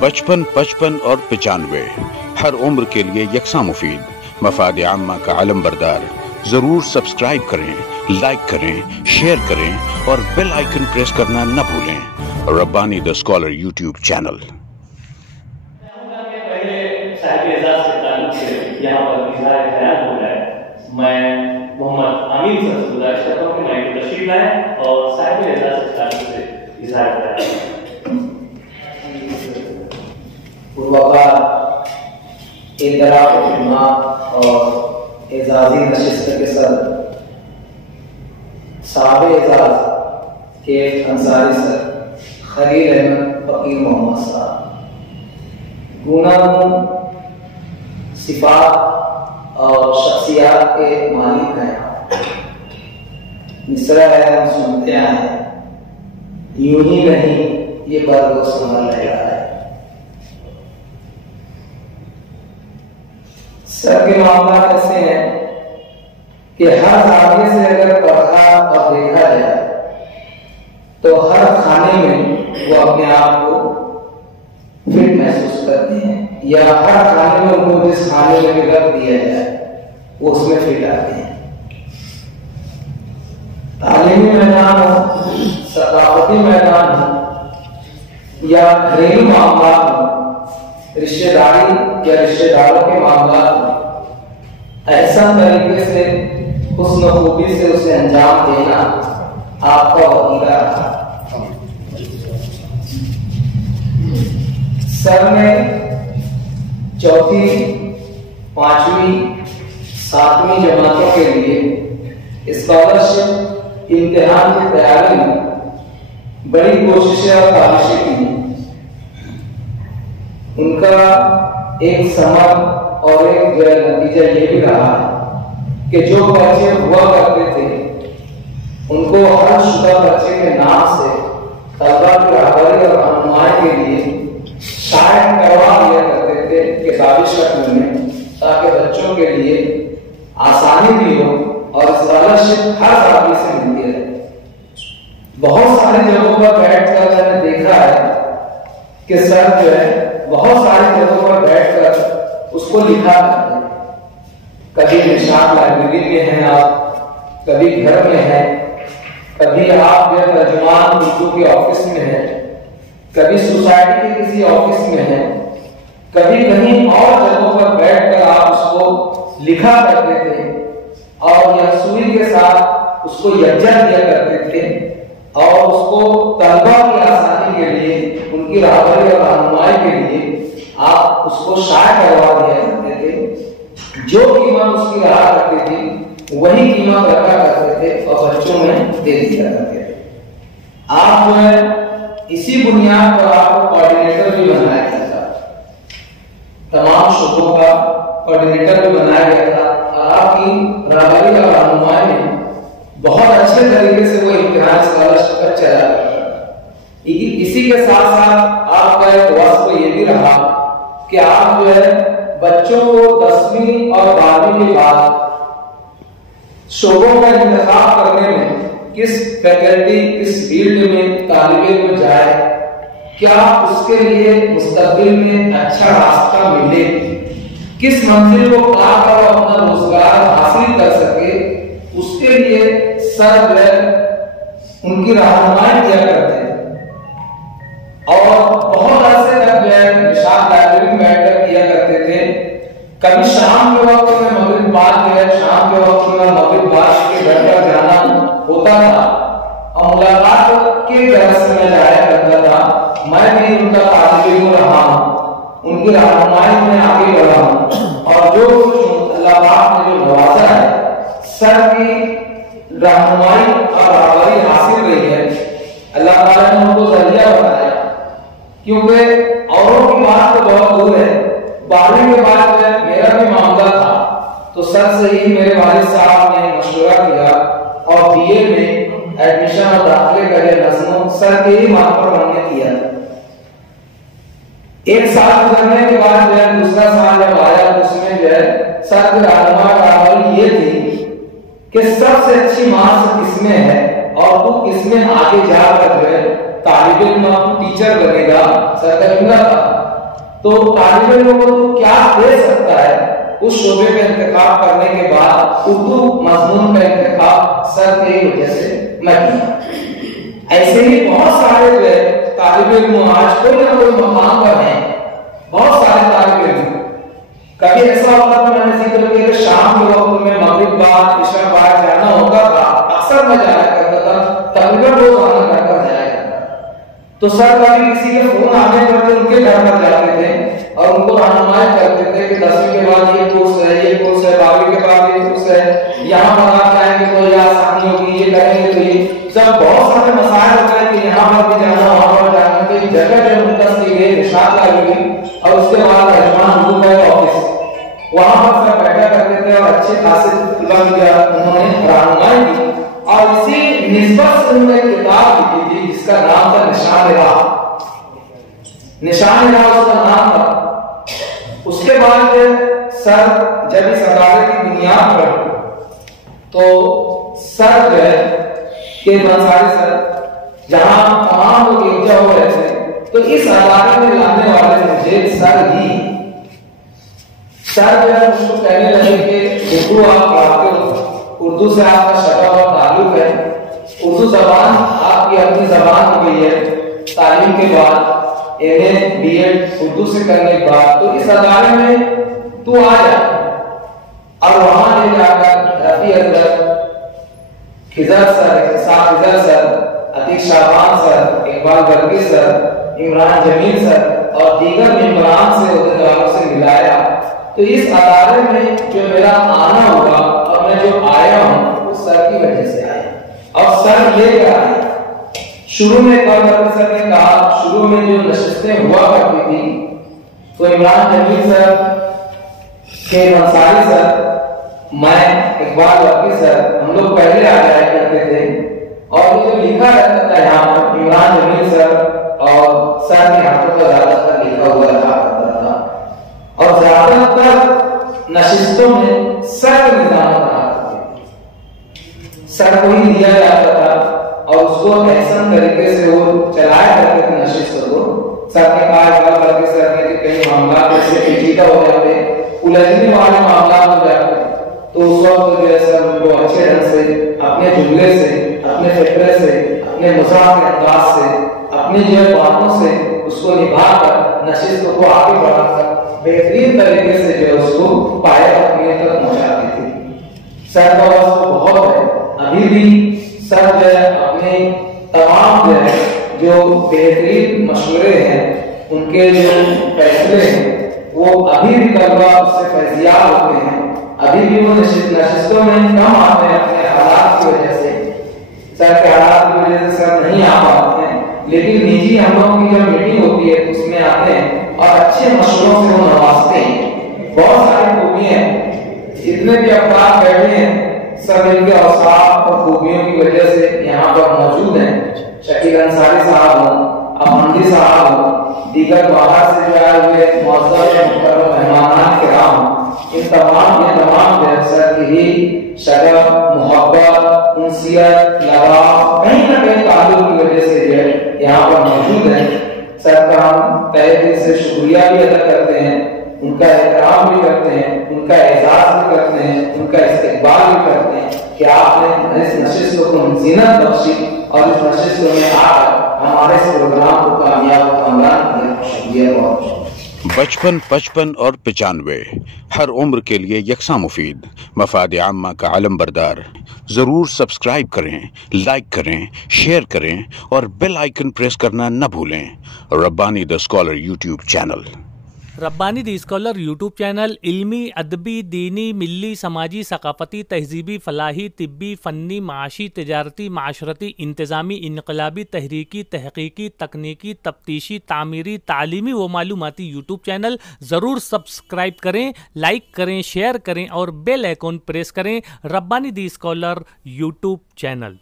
बचपन, 55 और 95 हर उम्र के लिए यकसा मुफीद। मफाद आम्मा का आलम बरदार। जरूर सब्सक्राइब करें, लाइक करें, शेयर करें और बेल आइकन प्रेस करना न भूलें। Rabbani the scholar YouTube channel. मैं मोहम्मद आमीन सरसुदा शर्तों के मायके तशरीफ लाए और साहिब एजाज से ताल्लुक से इजहार कराया। पूर्वाकार और एजाजी नशिस्त के सर साहब एजाज के अंसारी सर खलील अहमद फकीर मोहम्मद साहब गुनागुन सिफात और शख्सियात के मालिक हैं। मिसरा है, हम सुनते हैं, यूं ही नहीं ये बर्ग संभल रहा है। सर के मामला ऐसे हैं कि हर जागे से अगर पढ़ा और देखा जाए तो हर खाने में वो अपने आप को फिट महसूस करते हैं, या हर खाने में उनको जिस खाने में भी रख दिया जाए वो उसमें फिट आते हैं। तालीमी मैदान हो, सकाफती मैदान हो या घरेलू मामला हो, रिश्तेदारी या रिश्तेदारों के मामला हो, ऐसा तरीके से हुस्न खूबी से उसे अंजाम देना आपका वतीरा रहा। सर ने चौथी, 5वीं, 7वीं जमातों के लिए स्कॉलरशिप इम्तिहान की तैयारी में बड़ी कोशिशें और काविशें की। उनका एक समर और एक नतीजा ये भी रहा कि जो पर्चे हुआ करते थे उनको हर शुदा पर्चे के नाम से तलबा की रहबरी और रहनुमाई के लिए शायद करवा दिया करते थे किताबी शक्ल में, ताकि बच्चों के लिए आसानी भी हो और स्कॉलरशिप हर आदमी से मिलती रहे। बहुत सारी जगहों पर बैठकर मैंने देखा है कि सर जो है बहुत सारी जगहों पर बैठकर उसको लिखा करते हैं। कभी निशान लाइब्रेरी में हैं आप, कभी घर में हैं, कभी आप जो तर्जुमान उर्दू के ऑफिस में हैं, कभी सोसाइटी के किसी ऑफिस में हैं, कभी कहीं और जगहों पर बैठकर आप उसको लिखा करते थे और यकसुई के साथ उसको यज्जा किया करते थे और उसको तलबा की आसानी के लिए, उनकी रहबरी और रहनुमाई के लिए आप उसको शाया करवा दिया करते थे। जो कीमत उसकी रहा करती थी वही कीमत रखा करते थे और बच्चों में दे दिया करते थे। आप जो है इसी बुनियाद पर आपको कोऑर्डिनेटर भी बनाया गया था, तमाम शोबों का कोऑर्डिनेटर भी बनाया गया था और आपकी रहबरी और रहनुमाई में बहुत अच्छे तरीके से वो इम्तिहान स्कॉलरशिप का चला करता था। इसी के साथ साथ आपका एक वास्ता ये भी रहा कि आप जो है बच्चों को 10वीं और 12वीं के बाद शोबों का इंतखाब करने में किस फैकल्टी, किस फील्ड में तालिब इल्म जाए, क्या उसके लिए मुस्तकबिल में अच्छा रास्ता मिले, किस मंजिल को पार कर अपना रोजगार हासिल कर सके, उसके लिए सर उनकी रहनुमाई किया करते हैं। और बहुत अरसे तक जो है निशान लाइब्रेरी में बैठकर किया करते थे। कभी शाम के वक्त में मगरिब बाद जो है शाम के वक्त में मगरिब बाद के घर पर जाना होता था और मुलाकात के दरस में जाया करता था। मैं भी उनका तालिब इल्म रहा हूं, उनकी रहनुमाई में आगे बढ़ा हूं और जो कुछ अल्लाह पाक ने जो नवाजा है, सर की रहनुमाई और रहबरी हासिल रही है, अल्लाह ताला ने उनको जरिया बनाया। क्योंकि औरों की बात तो बहुत दूर है, 12वीं के बाद मेरा भी मामला था तो सर से ही मेरे वालिद साहब ने मशवरा किया और बीए में एडमिशन और दाखिले का जो नज़्म सर के ही मार्ग पर हमने किया। एक साल गुजरने के बाद जो है दूसरा साल जब आया तो उसमें जो है सर की रहनुमाई ये थी कि सबसे अच्छी मार्क्स किसमें है और तू किसमें आगे जाकर जो है तालिब इल्म टीचर बनेगा। सर का जुमला था तो तालिब इल्म को तो क्या दे सकता है, उस शोबे का इंतखाब करने के बाद उर्दू मजमून का इंतखाब सर की वजह से मैं किया। ऐसे ही बहुत सारे जो है तालिब इल्म आज कोई ना कोई मकाम पर हैं, बहुत सारे तालिब इल्म। कभी ऐसा होता था, मैंने जिक्र किया कि शाम के वक्त में मगरिब बाद इशा बाद जाना होता था, अक्सर मैं जाया करता था, तकरीबन रोजाना घर पर जाया करता। तो सर कभी किसी के फोन आने पर तो उनके घर पर जाते थे और उनको रहनुमाई करते थे कि 10वीं के बाद ये कोर्स है, ये कोर्स है, 12वीं के बाद ये कोर्स है, यहाँ पर आप जाएंगे तो ये आसानी होगी, ये करेंगे तो ये सब बहुत सारे मसाइल होते हैं कि यहाँ पर भी जाना, वहाँ पर जाना। तो एक जगह जो मुख्तस की गई निशात लगेगी और उसके बाद अजमान हुकूक है ऑफिस, वहां पर सब बैठा करते थे और अच्छे खासे उन्होंने रहनुमाई की। और इसी निस्बत से उन्होंने किताब लिखी थी जिसका नाम था निशान-ए-राह। निशान-ए-राह उसका नाम था। उसके बाद सर जब इस अदालत की बुनियाद पर तो सर जो है के अंसारी सर जहां तमाम लोग एकजुट हो रहे थे, तो इस अदालत में लाने वाले मुझे सर ही सर जो है उसको कहने लगे कि उर्दू आप पढ़ाते हो, उर्दू से आपका शगफ और ताल्लुक है, उर्दू जबान आपकी अपनी जबान हो गई है, तालीम के बाद एमए बीएड उर्दू से करने के बाद तो इस अदालत में तू आ जा। और वहां ले जाकर Rafi Azhar, Khizar sir, Isaq Khizar sir, Atiq Shaban sir, Iqbal Barki sir, Imran Jameel sir और दीगर मेंबरान से उहदेदारों से मिलाया। तो इस अदालत में जो मेरा आना होगा और मैं जो आया हूं वो सर की वजह से आया। और सर लेकर आया। शुरू में सर ने कहा, शुरू में जो नशिस्तें हुआ करती थी तो इमरान जमील सर के अंसारी सर, मैं, इकबाल बर्की सर, हम लोग पहले आ जाया करते थे और ये जो लिखा रहता था यहाँ पर इमरान जमील सर और सर के हाथों का ज्यादातर लिखा हुआ रहा करता था। और ज्यादातर नशिस्तों में सर निजाम रहा करते, सर को ही दिया जाता था और उसको ऐसा तरीके से वो चलाया करते थे नशिस्तों को। सर ने कहा बल्कि सर ने कई मामला जैसे पेचीदा हो जाते, उलझने वाले मामला हो जाते, तो उस वक्त जो है सर उनको अच्छे ढंग से अपने जुमले से, अपने फिक्रे से, अपने मजाक के अंदाज से, अपनी जो है बातों से उसको निभाकर नशिस्तों को आगे बढ़ाकर बेहतरीन तरीके से जो है उसको पाया अपने तक पहुंचाते थे। सर का वक्त बहुत है, अभी भी सर जो है अपने तमाम जो है जो बेहतरीन मशवरे हैं, उनके जो फैसले हैं वो अभी भी तलबा उससे फैजियाब होते हैं। अभी भी वो नशिस्तों में कम आते हैं अपने हालात की वजह से, सर के हालात की वजह से सर नहीं आ पाते हैं, लेकिन निजी हम लोगों की जब मीटिंग होती है उसमें आते हैं और अच्छे मशवरों से वो नवाजते हैं। बहुत सारी खूबियां हैं, जितने भी अफराद बैठे हैं सब इनके औसाफ और खूबियों की वजह से यहाँ पर मौजूद हैं। शकील अंसारी साहब हों, अफमंदी साहब हों, दीगर बाहर से जो आए हुए मेहमान किराम, इन तमाम सर की ही शगफ, मोहब्बत, उनसियत, लगाव कहीं ना कहीं ताल्लुक की वजह से जो है यहाँ पर मौजूद है। सर का हम तहे दिल से शुक्रिया भी अदा करते हैं, उनका एहतराम भी करते हैं, उनका एजाज भी करते हैं, उनका इस्तकबाल भी करते हैं कि आपने इस नशिस्त को ज़ीनत बख्शी और इस नशिस्त में आकर हमारे इस प्रोग्राम को कामयाब किया। शुक्रिया, बहुत शुक्रिया। 55, 55 और 95 हर उम्र के लिए यकसा मुफीद, मफाद आम्मा का अलम बरदार। ज़रूर सब्सक्राइब करें, लाइक करें, शेयर करें और बेल आइकन प्रेस करना न भूलें। Rabbani the scholar YouTube channel. Rabbani the scholar YouTube channel इल्मी, अदबी, दीनी, मिली, समाजी, सकाफती, तहजीबी, फलाही, तिब्बी, फ़न्नी, माशी, तिजारती, माशरती, इंतज़ामी, इनकलाबी, तहरीकी, तहकीकी, तकनीकी, तफ्तीशी, तामीरी, तालीमी व मालूमाती यूट्यूब चैनल। ज़रूर सब्सक्राइब करें, लाइक करें, शेयर करें और बेल आइकन प्रेस करें। Rabbani the scholar YouTube channel.